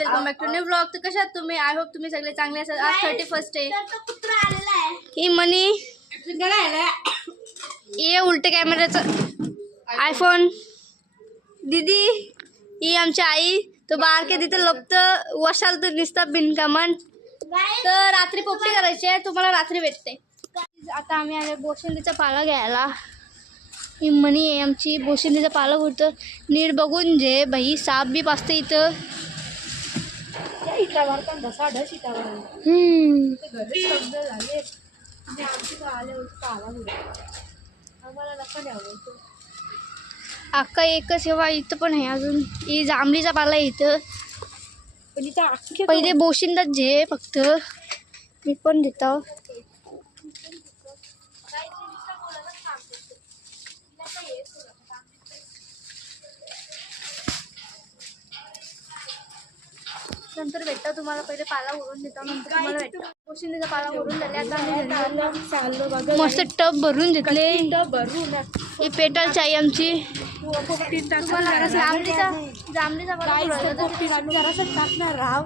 Welcome back to new blog. तर कशात तुम्ही? आय होप तुम्ही सगळे चांगले असाल. आज 31st आहे. ही मनी ये उलटे कॅमेऱ्याचं आयफोन. दीदी ही आमची आई. तो बारके तिथे लपत वशाल तर दिसता बिनकामन. तर रात्री पोपटी करायची आहे, तुम्हाला रात्री भेटते. आता आम्ही आले बोशिंदीचा पाला घ्यायला. ही मनी आहे आमची. बोशिंदीचा पाला उडतं नीट बघून जे बाई साप बीप असते इथं. अक्का एकच हेवा इथं पण आहे अजून. ही जांभळीचा पाला आहे इथं. पहिले बोशिंदाच जे फक्त मी पण देतो. नंतर भेटता तुम्हाला. पहिले पाला उडून देतो नंतर तुम्हाला भेटतो. बोशिंदीचा पाला उडून झाले. आता मस्त टब भरून घेतले. ही पेटल चाई आमची. जांभळीचा टाकणार राव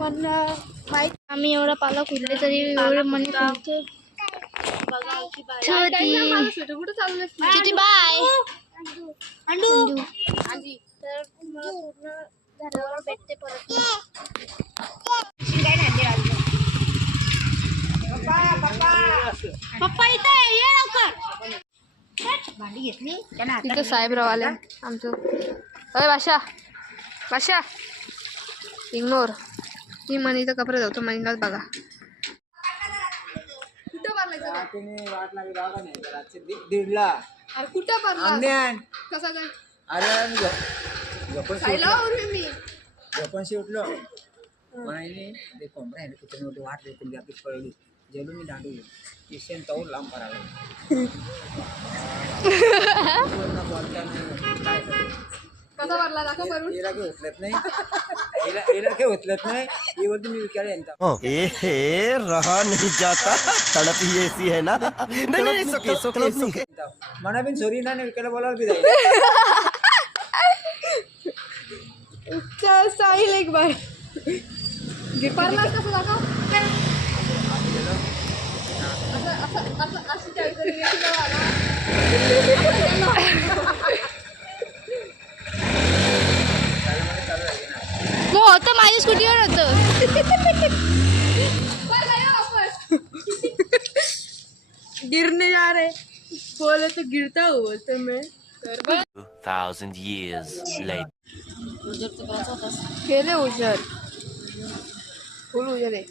पण आम्ही एवढा पाला खुडले तरी एवढे मनी खुडतो. बाय तर मला पूर्ण झाल्यावर भेटते परत. पप्पा इथे ये लवकर. भांडी घेतली तिथं साहेबराव आले आमचं. अरे बाशा बाशा इग्नोर. ही मनीचा कपडे जातो मनीलाच बघा. कुठं कुठं भरला कसा काय? अरे उठलो ते कोंबड्या किचन मध्ये वाट देते आपली पळली जेलू मी दांडू किशन तवर लांब पडाला. कसा भरला दाखव भरून. हिला काही उचलत नाही. हिला काही उचलत नाही. ही वरती मी विचार यांचा ए रहा नहीं जाता तड़प ही ऐसी है ना. नहीं नहीं सोके मना बिन सोरी ना ने विकायला बोलावलं बी जाईल. साहिल एक बार कसं दाखव. मग होतं माझ्या स्कूटीवर होतं. गिरने जा रहे बोले तो गिरता हो बोलते मैं. 2000 years later. केले उजर फुल उजर आहे.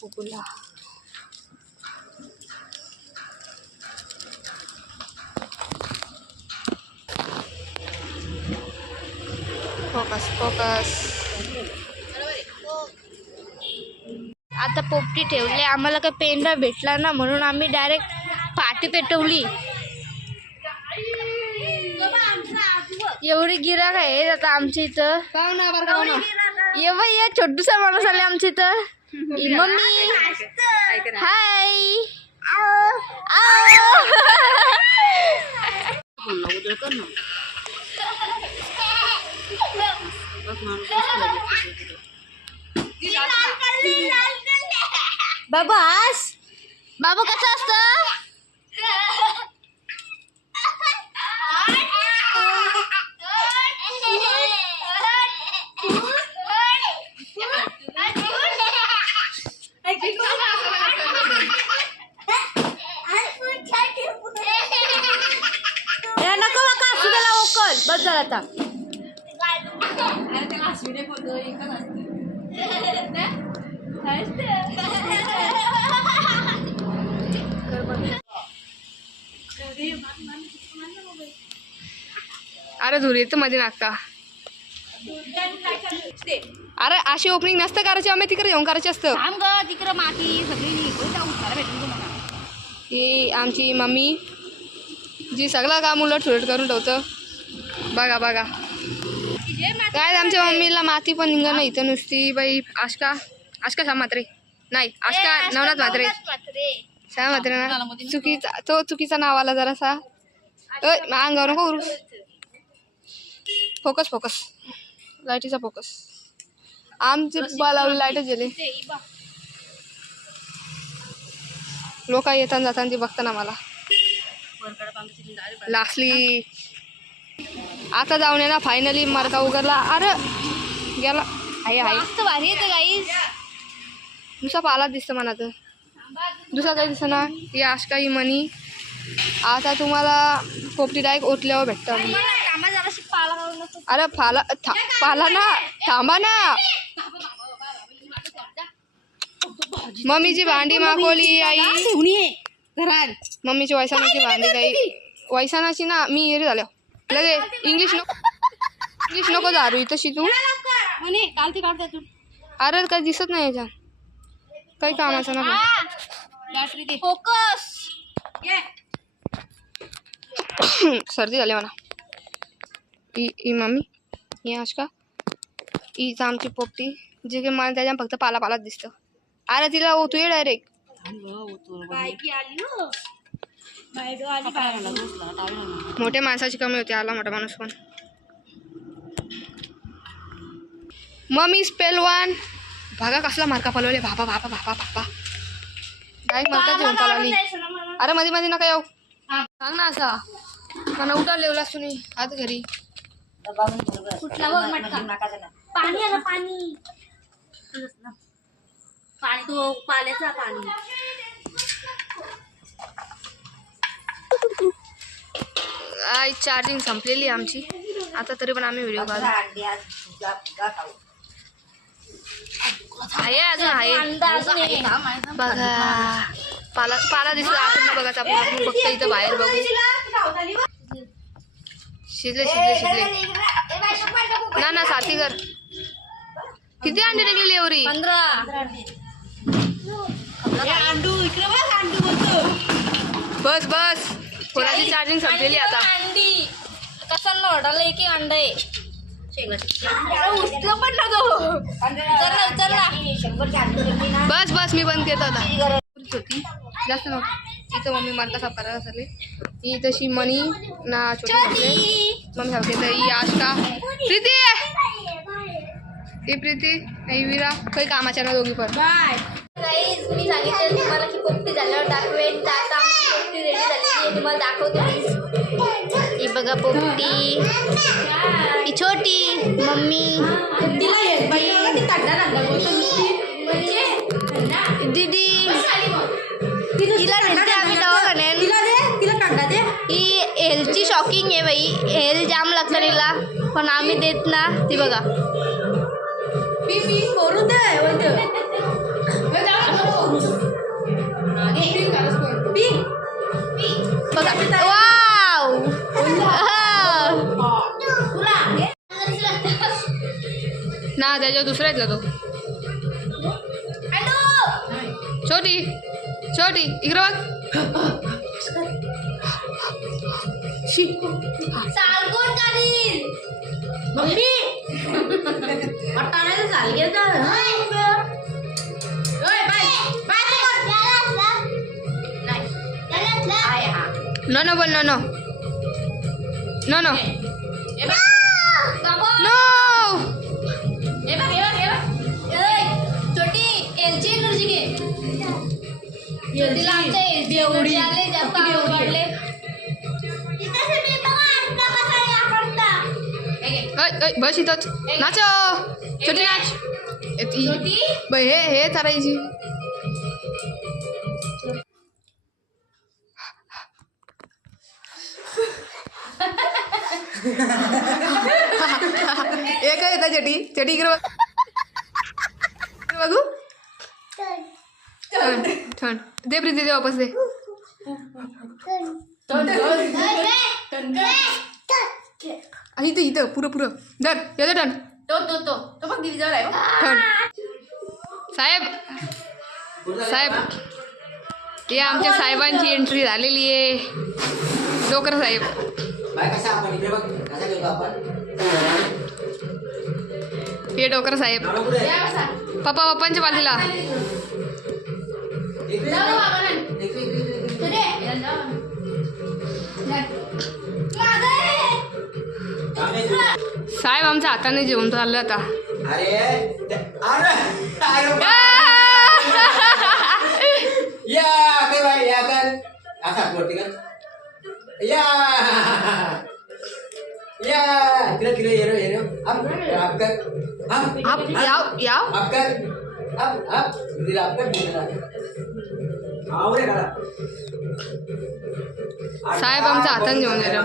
कुकुला फोकस फोकस. आता पोपटी ठेवले. आम्हाला काही पेंढा भेटला ना म्हणून आम्ही डायरेक्ट पाटी पेटवली. एवढी गिराक आहे आता आमच्या इथं. ये बाई या छोटूसा माणूस आले आमच्या इथं. मम्मी हाय. बाबास बाबा कसं असतं. नको बघा असू दे ओकल बस झाला आता. अरे धुर येतं मध्ये नाका. अरे अशी ओपनिंग नसतं करायची. आम्ही तिकडे येऊन करायची असतं. तिकडं माती सगळी ही आमची मम्मी जी सगळं काम उलट सुलट करून ठेवतं. बघा बघा काय आमच्या मम्मीला माती पण निघा नाही इथं नुसती बाई. आशका आशका शा मात्रे नाही आशका नवनाथ म्हात्रे शा मात्रे ना. चुकीचा तो चुकीचा नाव आला जरासा. अंगावर नको फोकस फोकस लाईटीचा फोकस आमची लावली लाईटच गेली लोक येताना जाताना ती बघताना मला लास्टली आता जाऊन ये ना फायनली मार्का उघडला अरे गेला आहे मस्त भारी येते गाईज दुसरा पाला दिसतं मला तर दुसरा काही दिसतं ना ही आशका ही मनी आता तुम्हाला पोपटी डायरेक्ट ओतल्यावर भेटतं अरे पाला ना थांबा ना मम्मीची भांडी मागवली आई मम्मीची वैसानाची भांडी काही वैसानाची ना मी हे झाल्या लगे इंग्लिश नको दारू इथं शिकू अरे काही दिसत नाही याच्या काही कामाचं ना फोकस सर्दी झाली मला ही मम्मी ही आशका हीच आमची पोपटी जे की मला त्याच्या फक्त पाला पालाच दिसतं अरे तिला ओतूये डायरेक्ट मोठ्या माणसाची कमी होती आला मोठा माणूस पण मम्मी स्पेल वन भागा कसला मार्का पलवले बाबा बाबा बाबा बाबा काय मार्का जेवण पलवली अरे मध्ये मध्ये नका येऊ सांग ना असा मला उठा लेवला तुम्ही हात घरी कुठला बघ मटका पाणी आलं पाणी पाणी तो पाण्याचा पाणी आई चार्जिंग संपलेली आमची आता तरी पण आम्ही व्हिडिओ काढू आहे अजून आहे बघा पाला पाला दिसला आपण बघायचं आपण फक्त इथं बाहेर बघू शिजले शिजले शिजले ना साथी कर किती अंडे टाकलेली एवढी 15 बस बस कोणाची चार्जिंग संपलेली आता अंडी कसा नोडाला एक अंडा आहे उचलं पण ना तो बस बस मी बंद केलं आता होती जास्त नव्हती इथं मम्मी मार्का साफ करायला चालली ही तशी मनी ना छोटी मम्मी साफ घेत ही आशका प्रीती ही प्रीती ही विरा काही कामाच्या ना दोघी पण गाईज मी सांगितलं तुम्हाला की पोपटी झाल्यावर दाखवेन आता आमची पोपटी रेडी झालेली आहे तुम्हाला दाखवते ही बघा पोपटी ही छोटी मम्मी दीदी तिला नेते आम्ही दवाखान्यात ही हेल्थची शॉकिंग आहे बाई हेल्थ जाम लागतं तिला पण आम्ही देत ना ती बघा बघा वाव ना त्याच्यावर दुसरा येतला तो छोटी छोटी इकडे बघ नो नो बोल no no no no no छोटी एलची एनर्जी घे छोटीला आमच्या एलची एनर्जी आले जास्त आवडले बस इथंच नाच छोटी नाच हे चारायची एक येता चटी चटी इकडे बघू ठण दे प्रीती दे वापस दे इथं इथं पुरं पुरं धर येतो टन तो मग दिवीजवळ आहे ठण साहेब साहेब हे आमच्या साहेबांची एंट्री झालेली आहे डोकर साहेब हे डोकर साहेब पप्पांच्या पाठीला साहेब आमच्या हाताने जेवण चाललं आता. याव साहेब आमच्या हाताने जेवण गेलं.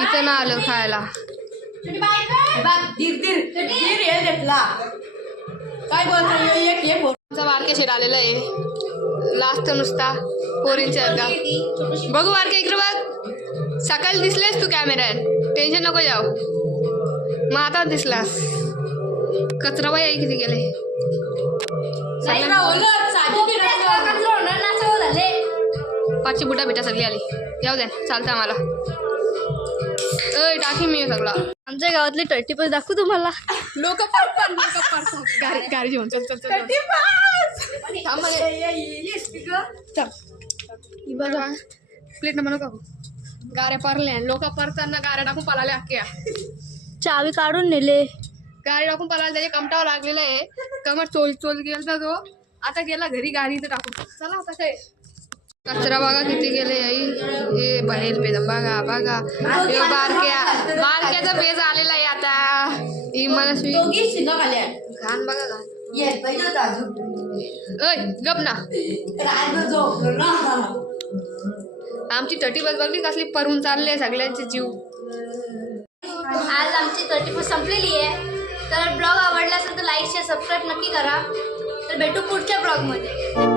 इथं ना आलं खायला. आमचा वारके शेर आलेला आहे लास्ट नुसता पोरींच्या एकदा. बघू वारके इकडे बघ. सकाळी दिसलेस तू कॅमेऱ्यात, टेन्शन नको जाऊ. मग आता दिसलास. कचरा बाई आई किती गेले. पाचशे बुटा बिटा सगळी आली. जाऊ द्या चालतं आम्हाला. टाकी मी सगळा. आमच्या गावातली 30+ दाखवू तुम्हाला. लोक गाडी जेवण चल चल चल बघा प्लेट नंबर नको. गाऱ्या पारल्या लोक परताना गाऱ्या टाकून पालाले अख्ख्या. चावी काढून नेले. गाडी टाकून पालायला त्याच्या कमटावर लागलेला आहे. कमर चोल चोल गेला तो. आता गेला घरी गाडी तर टाकून. चला आता काय कचरा बघा किती गेले आई. हे बनेल पेज बघा बघा. बारक्याचा पेज आलेला आहे आता. ही मला घाण बघा घाण. गप ना. आमची 30+ बघली कसली परून चालले सगळ्यांचे जीव. आज आमची 30+ संपलेली आहे. तर ब्लॉग आवडला असेल तर लाईक शेअर सबस्क्राईब नक्की करा. तर भेटू पुढच्या ब्लॉगमध्ये.